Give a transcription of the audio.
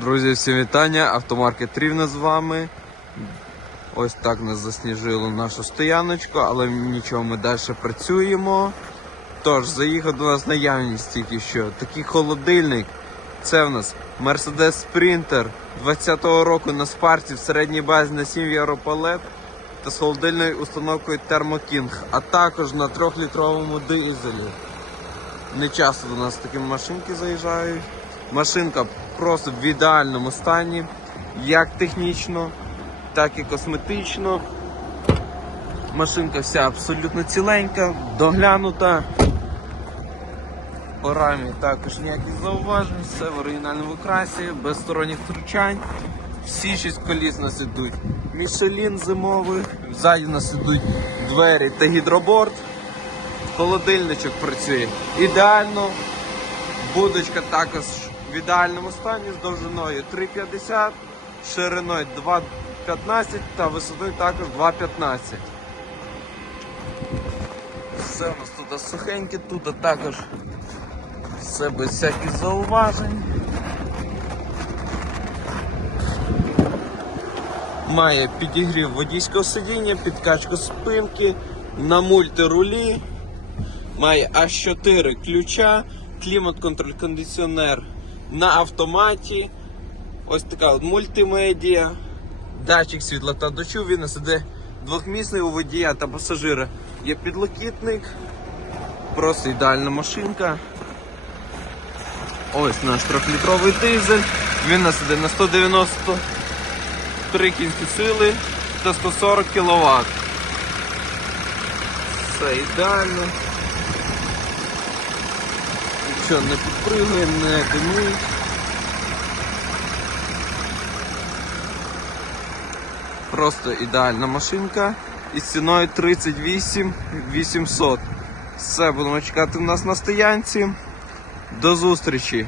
Друзі, всім вітання. Автомаркет Рівне з вами. Ось так нас засніжило нашу стояночку, але нічого, ми далі працюємо. Тож, заїхав до нас наявність тільки що. Такий холодильник. Це в нас Mercedes Sprinter 20-го року на спарці в середній базі на 7 євро палет та з холодильною установкою Thermo King, а також на 3-літровому дизелі. Не часто до нас такі машинки заїжджають. Машинка просто в ідеальному стані, як технічно, так і косметично. Машинка вся абсолютно ціленька, доглянута. По рамі також ніяких зауважень, все в оригінальному красі, без сторонніх втручань. Всі шість коліс нас ідуть. Мішелін зимовий, ззаді нас ідуть двері та гідроборд. Холодильничок працює ідеально. Будочка також в ідеальному стані з довжиною 3,50, шириною 2,15 та висотою також 2,15. Все у нас тут сухеньке, тут також все без всяких зауважень. Має підігрів водійського сидіння, підкачку спинки, на мультирулі. Має аж 4 ключа, клімат-контроль кондиціонер на автоматі. Ось така от мультимедіа, датчик світла та дощу, він іде двохмісний у водія та пасажира. Є підлокітник, просто ідеальна машинка. Ось наш 3-літровий дизель. Він нас іде на 193 кінські сили та 140 кВт. Все ідеально. Нічого не підпригує, не димить. Просто ідеальна машинка із ціною 38 800. Все, будемо чекати в нас на стоянці. До зустрічі!